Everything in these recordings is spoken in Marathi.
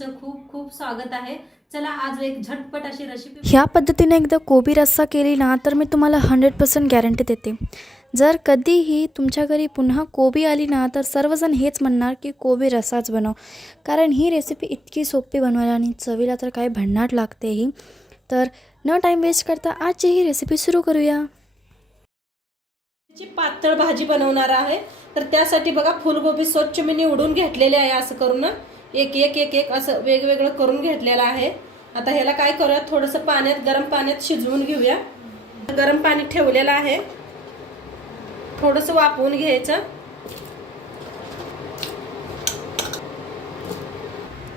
तुमचं खूप खूप स्वागत आहे। चला आज एक झटपट अशी रेसिपी ह्या पद्धतीने एकदा कोबी रस्सा केली ना तर मी तुम्हाला 100% गॅरंटी देते। जर कधीही तुमच्या घरी पुन्हा कोबी आली ना तर सर्वजण हेच म्हणणार की कोबी रस्साच बनव, कारण ही रेसिपी इतकी सोपी बनवायला आणि चवीला तर काही भन्नाट लागते ही। तर न टाइम वेस्ट करता आजची ही रेसिपी सुरू करूया। ची पातळ भाजी बनवणार आहे। तर त्यासाठी बघा फुलगोबी स्वच्छ मी निवडून घेतलेले आहे। असं करून एक एक एक एक असं वेगवेगळं करून घेतलेलं आहे। आता ह्याला काय करूया, थोडंसं पाण्यात गरम पाण्यात शिजवून घेऊया। गरम पाणी ठेवलेलं आहे, थोडंसं वाफवून घ्यायचं।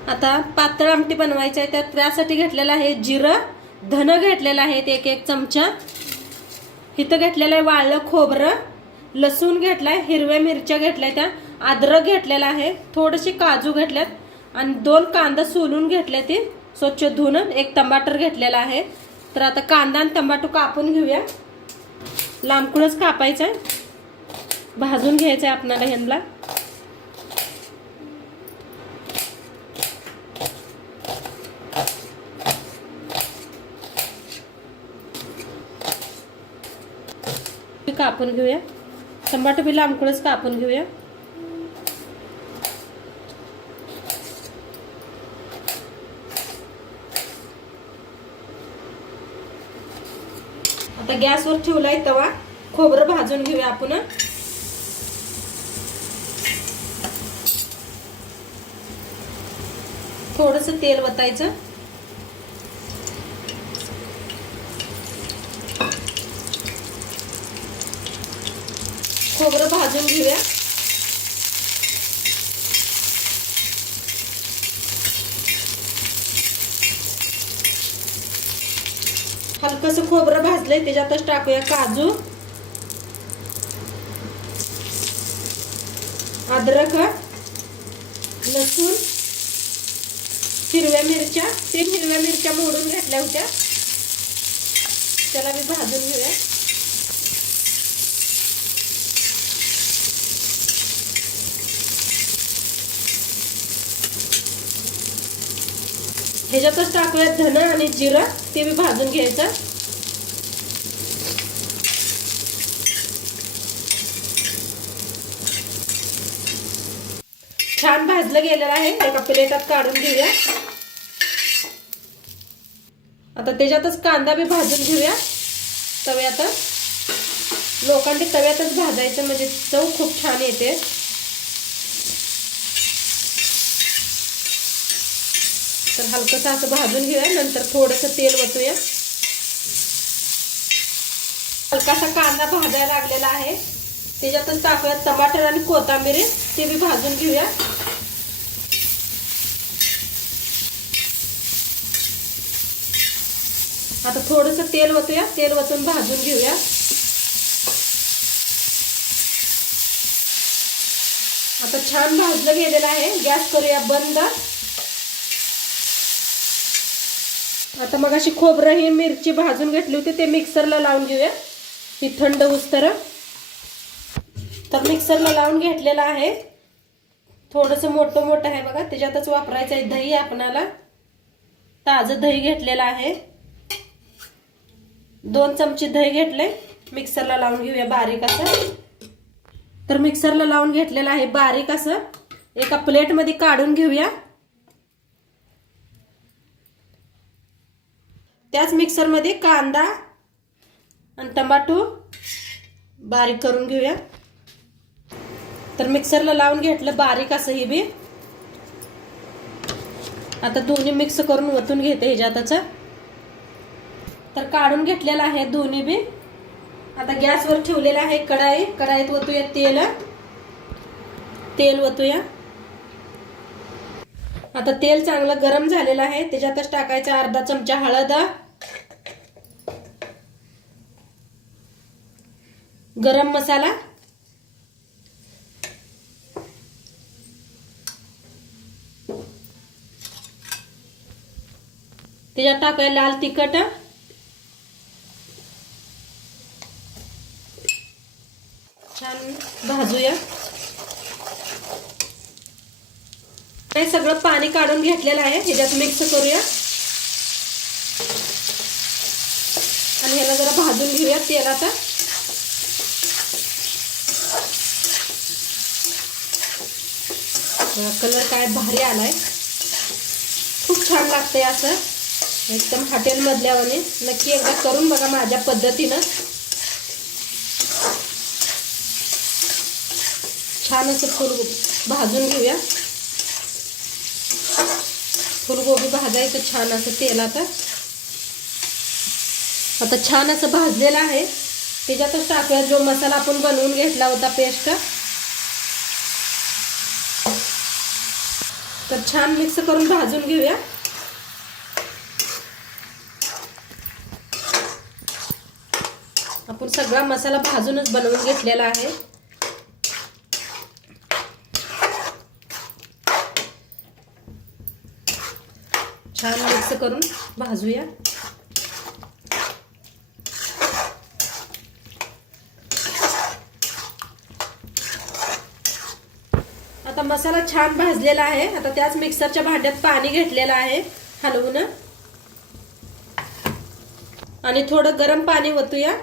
आता पातळ आमटी बनवायची आहे, तर त्यासाठी घेतलेलं आहे जिरं, धन घेतलेलं आहे एक एक चमचा, इथं घेतलेलं आहे वाळलं खोबरं, लसूण घेतलाय, हिरव्या मिरच्या घेतल्या, त्या अद्रक घेतलेला आहे, थोडेसे काजू घेतल्यात आणि 2 कांदा सोलून घेतले ते स्वच्छ धुवून, एक टमाटर घेतलेला आहे। तर आता कांदा आणि टमाटर कापून घेऊया। लांबकुळच कापायचं आहे, भाजून घ्यायचं आहे आपल्याला ह्यांना। कापून घेऊया, टमाटर बी लांबकुळच कापून घेऊया। आता गॅसवर ठेवलाय तवा, खोबरं भाजून घेऊया आपण। थोडंसं तेल वतायचं, खोबरं भाजून घेऊया। हलकसं खोबरं भाजलंय, त्याच्यातच टाकूया काजू, अद्रक, लसूण, हिरव्या मिरच्या, 3 हिरव्या मिरच्या मोडून घेतल्या होत्या, त्याला मी भाजून घेऊया। ह्याच्यातच टाकूया धन आणि जिरं, ते बी भाजून घ्यायचं। छान भाजलं गेलेलं आहे, एका प्लेटात काढून घेऊया। आता त्याच्यातच कांदा बी भाजून घेऊया तव्यातच। लोखंडी तव्यातच भाजायचं, म्हणजे चव खूप छान येते। तर हलकसं असं भाजून घेऊया, नंतर थोडंसं तेल वतूया। हलकासा कांदा भाजायला लागलेला आहे, त्याच्यातच टाकूया टमाटर आणि कोथिंबीर, ते बी भाजून घेऊया। आता थोडंसं तेल वतूया, तेल वतून भाजून घेऊया। आता छान भाजलं गेलेलं आहे, गॅस करूया बंद। आता मग अशी खोबरं ही मिरची भाजून घेतली होती, ते मिक्सरला लावून घेऊया, ती थंड होईस्तोवर। तर मिक्सरला लावून घेतलेलं आहे, थोडंसं मोठं मोठं आहे बघा, त्याच्यातच वापरायचं आहे दही। आपणाला ताजं दही घेतलेलं आहे, 2 चमचे दही घेतले, मिक्सरला लावून घेऊया बारीक असं। तर मिक्सरला लावून घेतलेलं आहे बारीक असं, एका प्लेटमध्ये काढून घेऊया। त्याच मिक्सरमध्ये कांदा आणि टमाटो बारीक करून घेऊया। तर मिक्सरला लावून घेतलं बारीक असं हे बी। आता दोन्ही मिक्स करून वतून घेते ह्याच्यातच। तर काढून घेतलेला आहे दोन्ही बी। आता गॅसवर ठेवलेला आहे कढाई, कढाईत वतूया तेल, तेल वतूया। आता तेल चांगलं गरम झालेलं आहे, त्याच्यातच टाकायचं अर्धा चमचा हळद, गरम मसाला, त्याच्यात टाकूया लाल तिखट, छान भाजूया। हे सगळं पाणी काढून घेतलेलं आहे, ह्याच्यात मिक्स करूया आणि ह्याला जरा भाजून घेऊया तेलात. कलर काय भारी आलाय, खूप छान लागतंय असं एकदम हॉटेल मधल्यावाने. नक्की एकदा करून बघा माझ्या पद्धतीनं. छान असं फुलगोबी भाजून घेऊया. फुलगोबी भाजायचं छान असं तेलात. आता छान असं भाजलेलं आहे, त्याच्यातच टाकूया जो मसाला आपण बनवून घेतला होता पेस्ट. तर छान मिक्स करून भाजून घेऊया. आपण सगळा मसाला भाजूनच बनवून घेतलेला आहे. छान मिक्स करून भाजूया. आता मसाला छान भाजलेला आहे. आता त्याच मिक्सरच्या भांड्यात पाणी घेतलेलं आहे हलवून आणि थोडं गरम पाणी ओतूया.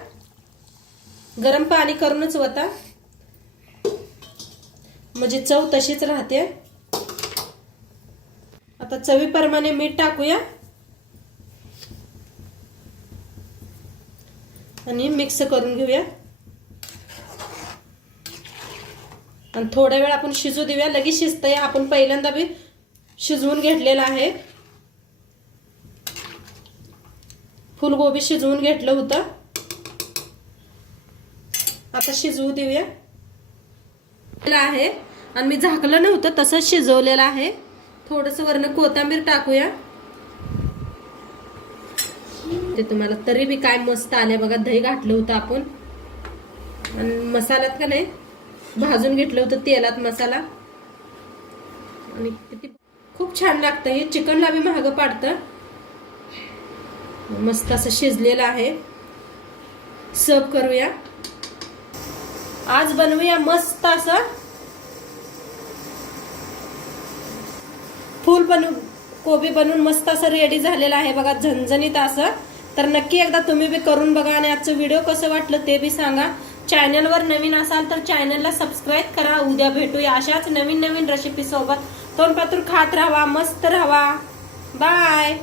गरम पाणी करूनच ओता, म्हणजे चव तशीच राहते. आता चवीप्रमाणे मीठ टाकूया आणि मिक्स करून घेऊया आणि थोडा वेळ आपण शिजू देऊया. लगेच शिजतंय, आपण पहिल्यांदा बी शिजवून घेतलेलं आहे. फुलगोबी शिजवून घेतलं होतं, आता शिजवू देऊया आहे. आणि मी झाकलं नव्हतं, तसंच शिजवलेलं आहे. थोडंसं वरनं कोथिंबीर टाकूया. ते तुम्हाला तरी बी काय मस्त आले बघा. दही घातलं होतं आपण आणि मसाल्यात का नाही भाजून घेतलं होतं तेलात मसाला. आणि किती खूप छान लागतं हे. चिकनला बी महाग पाडतं. मस्त असं शिजलेलं आहे. सर्व करूया. आज बनवूया मस्त असं कोबी बनवून मस्त असं रेडी झालेलं आहे बघा, झणझणीत असं. तर नक्की एकदा तुम्ही बी करून बघा आणि आजचं व्हिडिओ कसं वाटलं ते बी सांगा. चॅनलवर नवीन असाल तर चॅनलला सबस्क्राईब करा. उद्या भेटूया अशाच नवीन नवीन रेसिपी सोबत. तोंड पातूर खात राहा, मस्त राहा. बाय.